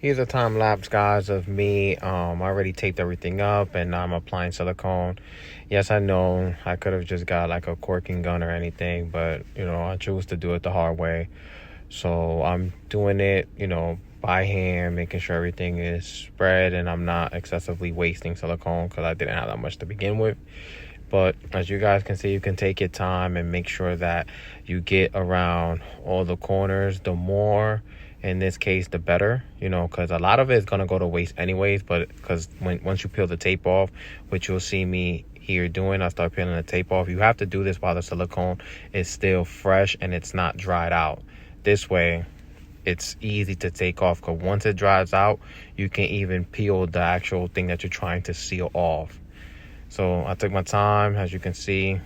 Here's a time lapse, guys, of me. I already taped everything up and now I'm applying silicone. Yes, I know I could have just got like a corking gun or anything, but I chose to do it the hard way. So I'm doing it, by hand, making sure everything is spread and I'm not excessively wasting silicone because I didn't have that much to begin with. But as you guys can see, you can take your time and make sure that you get around all the corners. The more, in this case, the better, because a lot of it is going to go to waste anyways. But because once you peel the tape off, which you'll see me here doing, I start peeling the tape off. You have to do this while the silicone is still fresh and it's not dried out. This way, it's easy to take off because once it dries out, you can even peel the actual thing that you're trying to seal off. So I took my time, as you can see.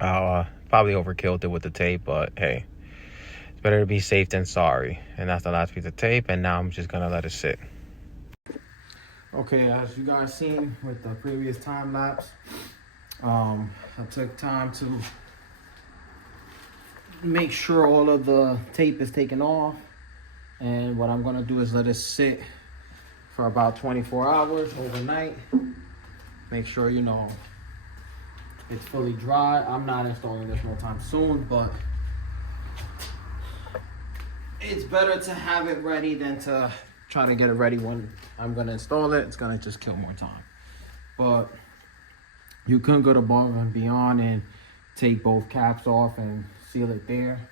Probably overkilled it with the tape, but hey, it's better to be safe than sorry. And that's the last piece of tape, and now I'm just gonna let it sit. Okay, as you guys seen with the previous time lapse, I took time to make sure all of the tape is taken off. And what I'm gonna do is let it sit for about 24 hours overnight. Make sure, it's fully dry. I'm not installing this no time soon, but it's better to have it ready than to try to get it ready when I'm gonna install it. It's gonna just kill more time. But you can go above and beyond and take both caps off and seal it there.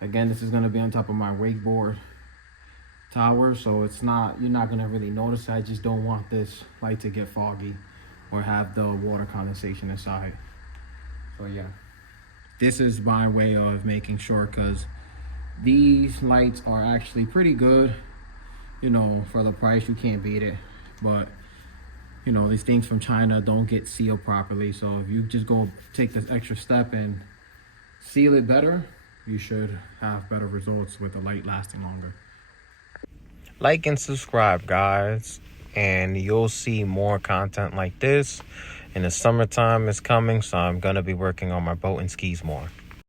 Again, this is gonna be on top of my wakeboard tower, so you're not gonna really notice it. I just don't want this light to get foggy or have the water condensation inside. So yeah, this is my way of making sure, because these lights are actually pretty good, for the price. You can't beat it. But these things from China don't get sealed properly, so if you just go take this extra step and seal it better, you should have better results with the light lasting longer. Like and subscribe, guys, and you'll see more content like this. In the summertime is coming, so I'm gonna be working on my boat and skis more.